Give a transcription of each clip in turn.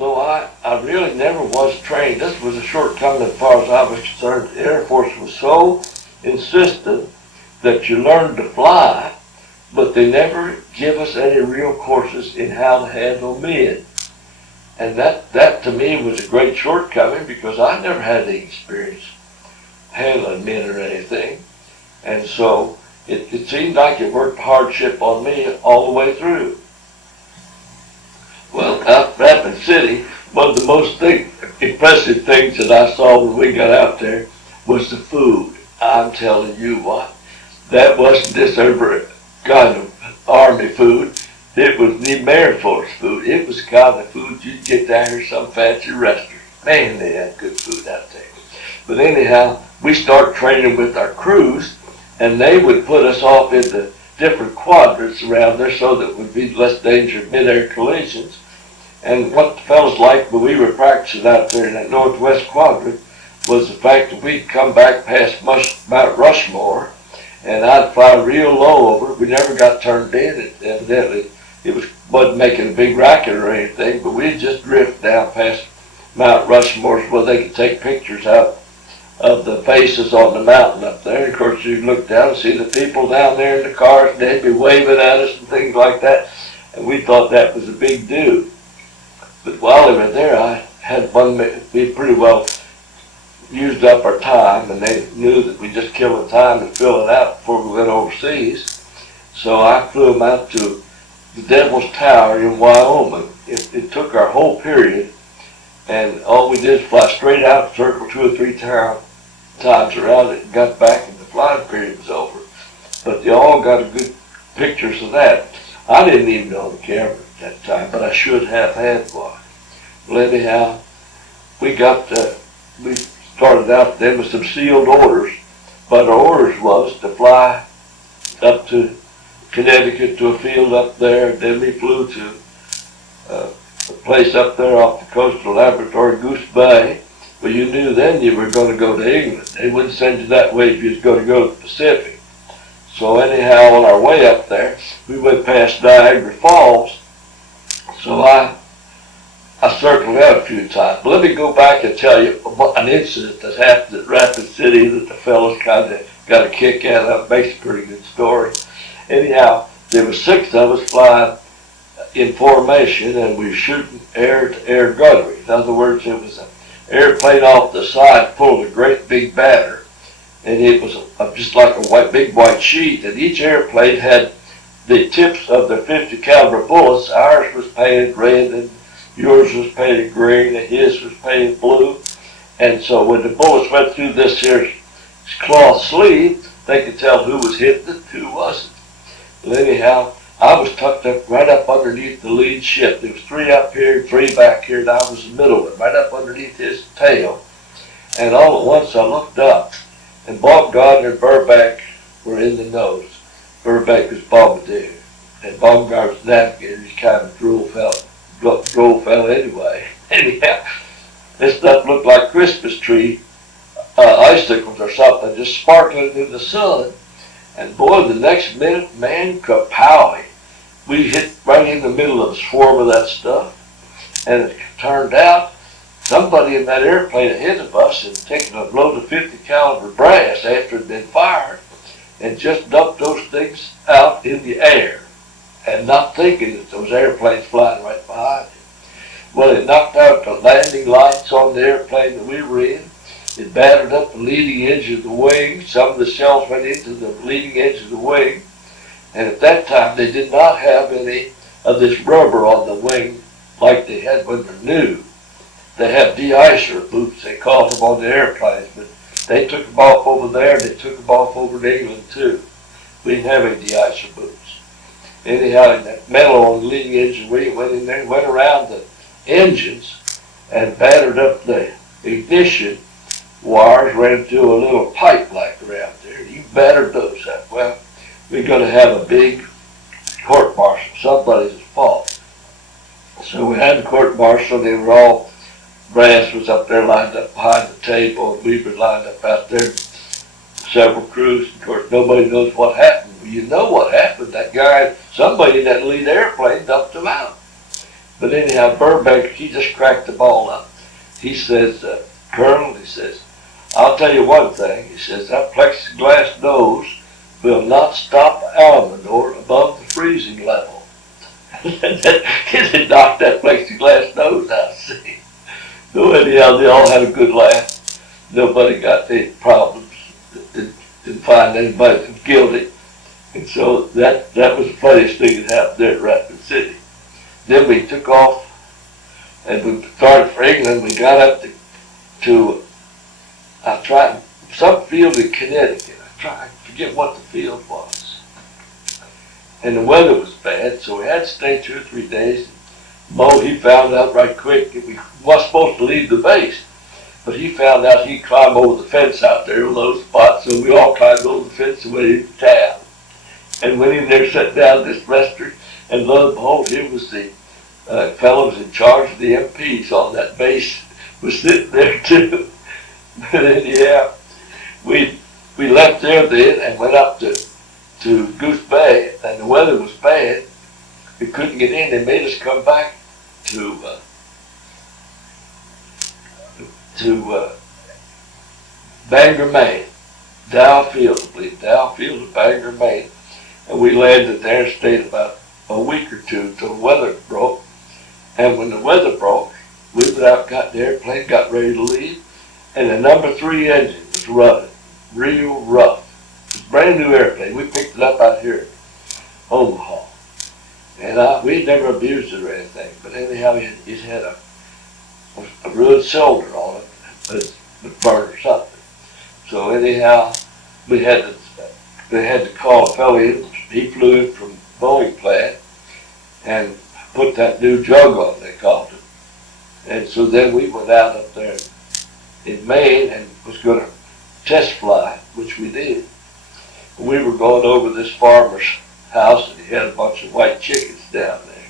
although I really never was trained, this was a shortcoming as far as I was concerned. The Air Force was so insistent that you learned to fly, but they never give us any real courses in how to handle men. And that to me was a great shortcoming because I never had any experience handling men or anything. And so it seemed like it worked hardship on me all the way through. Well, out Rapid City, one of the most impressive things that I saw when we got out there was the food. I'm telling you what, that wasn't this over kind of Army food. It was the Air Force food. It was the kind of food you'd get down here some fancy restaurant. Man, they had good food out there. But anyhow, we started training with our crews, and they would put us off into different quadrants around there so that we'd be less danger of mid-air collisions. And what the fellas liked when we were practicing out there in that northwest quadrant was the fact that we'd come back past Mount Rushmore, and I'd fly real low over it. We never got turned in. Evidently, wasn't making a big racket or anything, but we'd just drift down past Mount Rushmore where they could take pictures out of the faces on the mountain up there. And of course, you'd look down and see the people down there in the cars, and they'd be waving at us and things like that. And we thought that was a big deal. But while we were there, I had we pretty well used up our time, and they knew that we just killed the time and fill it out before we went overseas. So I flew them out to the Devil's Tower in Wyoming. It took our whole period, and all we did was fly straight out, circle 2 or 3 times around it, and got back, and the flying period was over. But they all got good pictures of that. I didn't even know the camera at that time, but I should have had one. Well, anyhow, we started out then with some sealed orders, but our orders was to fly up to Connecticut to a field up there, and then we flew to a place up there off the coastal laboratory, Goose Bay. Well, you knew then you were going to go to England. They wouldn't send you that way if you was going to go to the Pacific. So anyhow, on our way up there, we went past Niagara Falls. So I circled out a few times. But let me go back and tell you an incident that happened at Rapid City that the fellows kind of got a kick out of. It makes a pretty good story. Anyhow, there were 6 of us flying in formation, and we were shooting air-to-air gunnery. In other words, it was an airplane off the side pulling a great big banner, and it was just like a big white sheet, and each airplane had the tips of their 50 caliber bullets. Ours was painted red, and yours was painted green, and his was painted blue. And so when the bullets went through this here cloth sleeve, they could tell who was hitting it, who wasn't. Well, anyhow, I was tucked up right up underneath the lead ship. There was 3 up here, 3 back here, and I was in the middle of it, right up underneath his tail. And all at once I looked up, and Bob Gardner and Burbank were in the nose. Burbank was bombardier, and Bob Gardner was navigator. He's kind of droll fella anyway. Anyhow, this stuff looked like Christmas tree icicles or something, just sparkling in the sun. And boy, the next minute, man, kapowie. We hit right in the middle of the swarm of that stuff. And it turned out somebody in that airplane ahead of us had taken a load of 50 caliber brass after it had been fired and just dumped those things out in the air, and not thinking that those airplanes flying right behind it. Well, it knocked out the landing lights on the airplane that we were in. It battered up the leading edge of the wing. Some of the shells went into the leading edge of the wing. And at that time, they did not have any of this rubber on the wing like they had when they're new. They have de-icer boots, they call them, on the airplanes. But they took them off over there, and they took them off over to England, too. We didn't have any de-icer boots. Anyhow, that metal on the leading edge of the wing went in there and went around the engines and battered up the ignition wires, ran through a little pipe like around there. You battered those up. Well, we're going to have a big court martial. Somebody's fault. So we had the court martial. They were all, brass was up there lined up behind the table, and we were lined up out there. Several crews. Of course, nobody knows what happened. Well, you know what happened. That guy, somebody in that lead airplane dumped him out. But anyhow, Burbank, he just cracked the ball up. He says, Colonel, he says, I'll tell you one thing. He says, that plexiglass nose will not stop Almanor above the freezing level. He knocked that plexiglass nose out, see. So anyhow, they all had a good laugh. Nobody got any problems. Didn't find anybody guilty. And so that was the funniest thing that happened there at Rapid City. Then we took off and we started for England. We got up to some field in Connecticut. I forget what the field was. And the weather was bad, so we had to stay 2 or 3 days. Mo, he found out right quick that we weren't supposed to leave the base. But he found out he'd climb over the fence out there in those spots, so we all climbed over the fence and went into town. And went in there, sat down at this restaurant, and lo and behold, here was the fellows in charge of the MPs on that base was sitting there too. But anyhow, we left there then and went up to Goose Bay, and the weather was bad. We couldn't get in. They made us come back to Bangor, Maine, Dow Field of Bangor, Maine. And we landed there and stayed about a week or two till the weather broke. And when the weather broke, we went out, got the airplane, got ready to leave, and the number 3 engine was running real rough. It was a brand new airplane. We picked it up out here in Omaha. And we'd never abused it or anything, but anyhow, it had a ruined cylinder on it, but it burned or something. So anyhow, they had to call a fellow in. He flew in from Boeing plant and put that new jug on, they called it. And so then we went out up there in Maine and was going to test fly, which we did. We were going over this farmer's house, and he had a bunch of white chickens down there.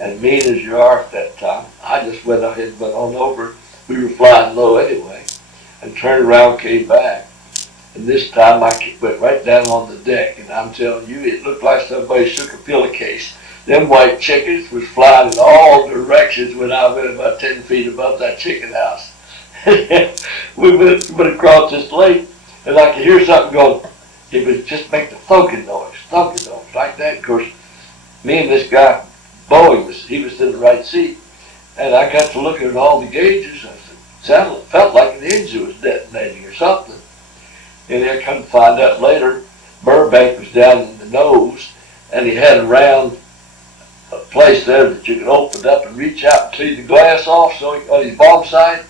And mean as you are at that time, I just went ahead and went on over. We were flying low anyway, and turned around, came back. And this time I went right down on the deck, and I'm telling you, it looked like somebody shook a pillowcase. Them white chickens was flying in all directions when I went about 10 feet above that chicken house. We went across this lake, and I could hear something going. It would just make the thunking noise, like that. Of course, me and this guy, Boeing, he was in the right seat, and I got to looking at all the gauges. I said, felt like an engine was detonating or something. And I come to find out later, Burbank was down in the nose, and he had a round place there that you could open up and reach out and clean the glass off so on his bomb sight.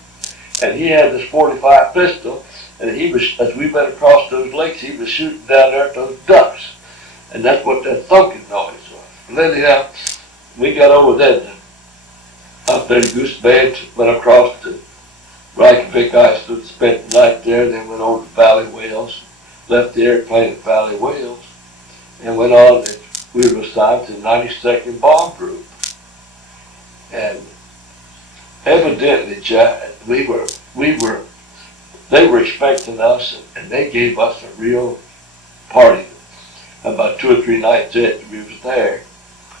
And he had this .45 pistol, and he was, as we went across those lakes, he was shooting down there at those ducks. And that's what that thunking noise was. And then anyhow, we got over there, up there in Goose Bay, went across to Reykjavik, Iceland, spent the night there, then went over to Valley Wales, left the airplane at Valley Wales, and went on, and we were assigned to the 92nd Bomb Group. And evidently, Jack, they were expecting us, and they gave us a real party about 2 or 3 nights after we was there.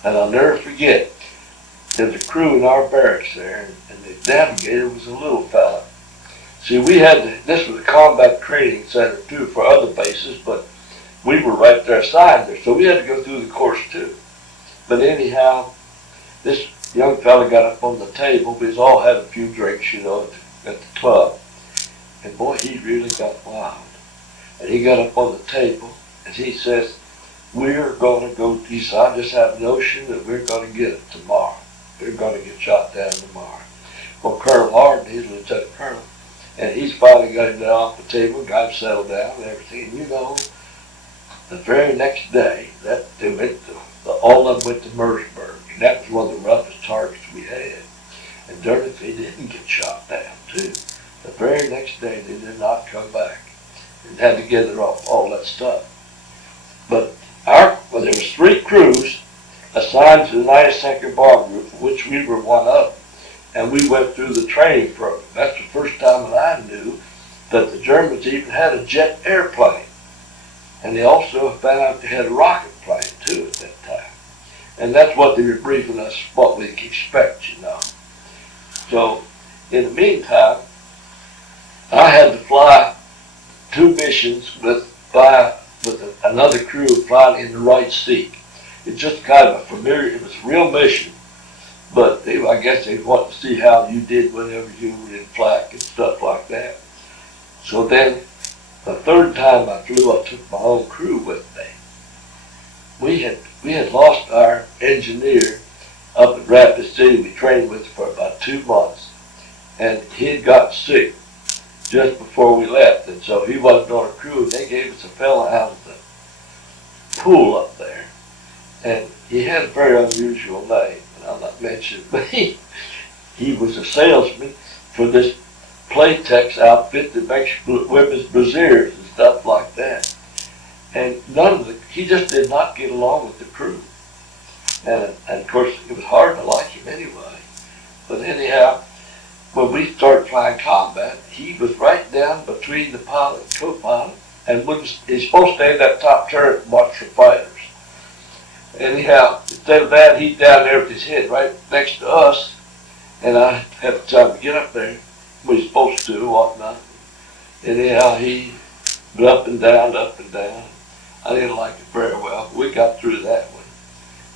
And I'll never forget, there's a crew in our barracks there, and the navigator was a little fella. See, this was a combat training center too for other bases, but we were right there assigned there, so we had to go through the course too. But anyhow, this young fella got up on the table. We all had a few drinks, at the club. And boy, he really got wild. And he got up on the table, and he says, we're going to go, he said, I just have a notion that we're going to get it tomorrow. We're going to get shot down tomorrow. Well, Colonel Harden, he's Lieutenant Colonel, and he's finally got him down off the table, got him settled down and everything. And the very next day, all of them went to Merseburg, and that was one of the roughest targets we had. And darn it, they didn't get shot down, too. The very next day, they did not come back and had to gather off all that stuff. But there was 3 crews assigned to the 92nd Bomb Group, of which we were one of them. And we went through the training program. That's the first time that I knew that the Germans even had a jet airplane. And they also found out they had a rocket plane, too, at that time. And that's what they were briefing us, what we can expect, you know. So, in the meantime, I had to fly 2 missions with another crew flying in the right seat. It's just kind of a familiar, it was a real mission, but I guess they want to see how you did whenever you were in flak and stuff like that. So then, the 3rd time I flew, I took my own crew with me. We had lost our engineer up at Rapid City. We trained with him for about 2 months, and he had got sick just before we left, and so he wasn't on a crew. They gave us a fella out of the pool up there, and he had a very unusual name, and I'm not mentioning, but he was a salesman for this Playtex outfit that makes women's brassieres and stuff like that. And he just did not get along with the crew. And of course, it was hard to like him anyway. But anyhow, when we started flying combat, he was right down between the pilot and co-pilot, and he's supposed to stay in that top turret and watch for fighters. Anyhow, instead of that, he's down there with his head right next to us, and I had the time to get up there. We supposed to, whatnot. Anyhow, he was up and down, up and down. I didn't like it very well. We got through that one.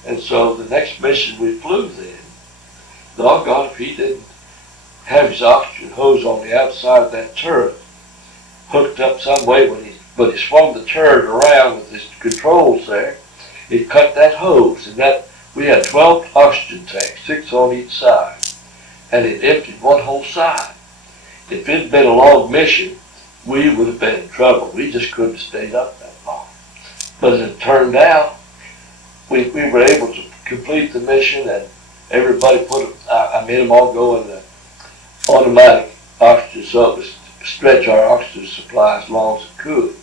And so the next mission we flew then, doggone if he didn't have his oxygen hose on the outside of that turret hooked up some way when he swung the turret around with his controls there, it cut that hose, and that we had 12 oxygen tanks, 6 on each side, and it emptied one whole side. If it had been a long mission, we would have been in trouble. We just couldn't have stayed up that long. But as it turned out, we were able to complete the mission, and everybody I made them all go in the automatic oxygen so it would stretch our oxygen supply as long as it could.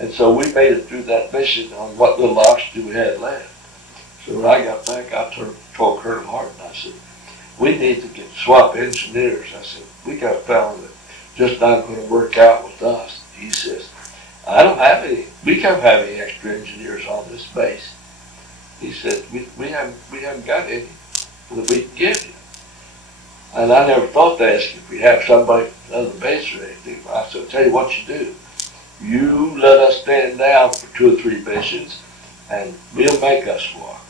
And so we made it through that mission on what little oxygen we had left. So when I got back, I told Colonel Harden, I said, we need to swap engineers. I said, we got a fellow that just not going to work out with us. He says, we can't have any extra engineers on this base. He said, we haven't got any that we can give you. And I never thought to ask if we have somebody from another base or anything. I said, I'll tell you what you do. You let us stand down for 2 or 3 missions, and we'll make us one.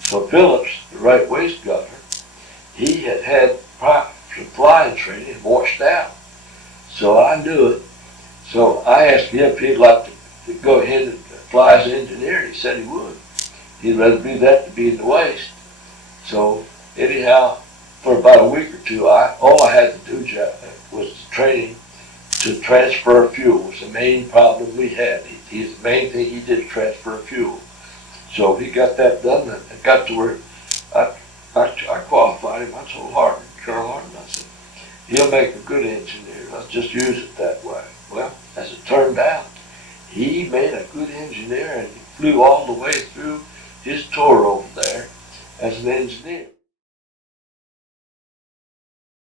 So Phillips, the right waist gunner, he had some flying training and washed out. So I knew it. So I asked him if he'd like to go ahead and fly as an engineer, and he said he would. He'd rather do that than be in the waist. So anyhow, for about a week or 2, all I had to do was training to transfer fuel. Was the main problem we had. The main thing he did transfer fuel. So he got that done and got to where I qualified him. I told Colonel Harden, I said, he'll make a good engineer. Let's just use it that way. Well, as it turned out, he made a good engineer, and he flew all the way through his tour over there as an engineer.